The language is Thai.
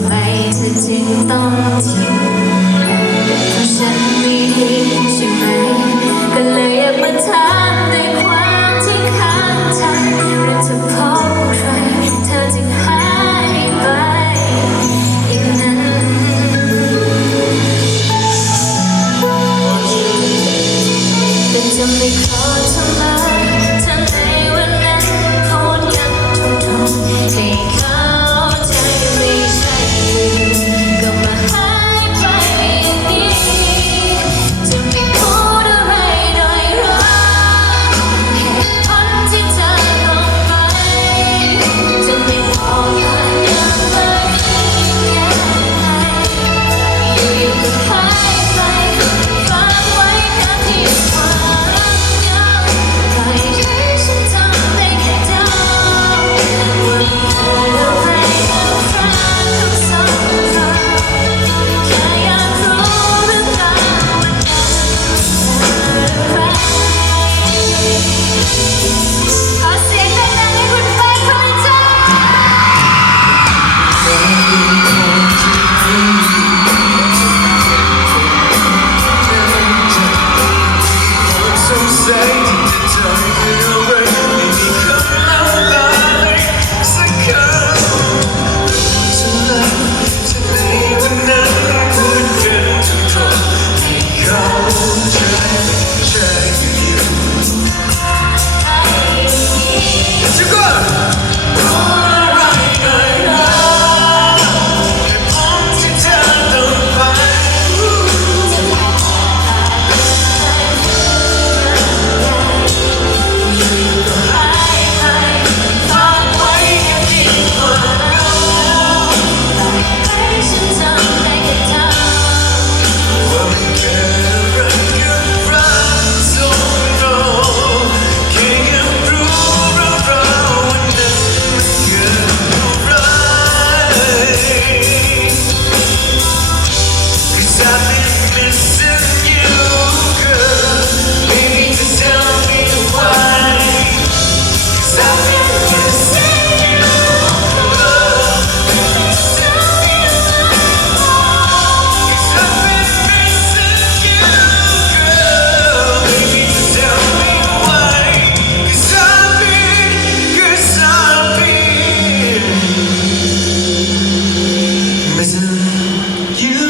ไมเธอจึงต้องทิ้งเพราะฉันไม่ดีใช่ไหมก็เลยอยากมาถามด้วยความที่ค้างใจหรือเธอพบใครเธอจึงหายไปอย่างนั้นแต่จะไม่ขอทำลายเธอในวันนั้นพูดยังทุ่มๆให้เข้าใจไม่ใช่ก็มาหายไปอย่างนี้จะไม่พูดอะไรหน่อยหรอเหตุผลที่เธอลงไปจะไม่บอกว่ายังไงยังไงอยู่ๆก็หายไปฝากไว้แค่เพียงความเหงาปล่อยให้ฉันทำได้แค่เดาว่าเกิดอะไรกับรักของสองเราแค่อยากรู้เรื่องราววันนั้นเกิดอะไรขอเสียงดังๆให้คุณไปเขาเลยจ้าสงสัยที่จะทำอะไรไม่มีคำอธิบายสักคำฉันรักเธอในวันนั้นเหมือนกันทุกคนให้เข้าใจอยู่ทุกคนรู้อะไรหน่อยนะเหตุผลที่เธอต้องไปฝากไว้แค่เพียงความเหงาให้ฉันทำได้แค่เดาว่ามันเกิดอะไรกับรักสองเราแค่อยากรู้เรื่องราววันนั้นมันเกิดอะไร 'Cause I've been missing you, girl. Baby, just tell me why. 'Cause I've been missing you, girl. Baby, just tell me why. 'Cause I've been missing you, girl. Baby, just tell me why. 'Cause I've been missing you.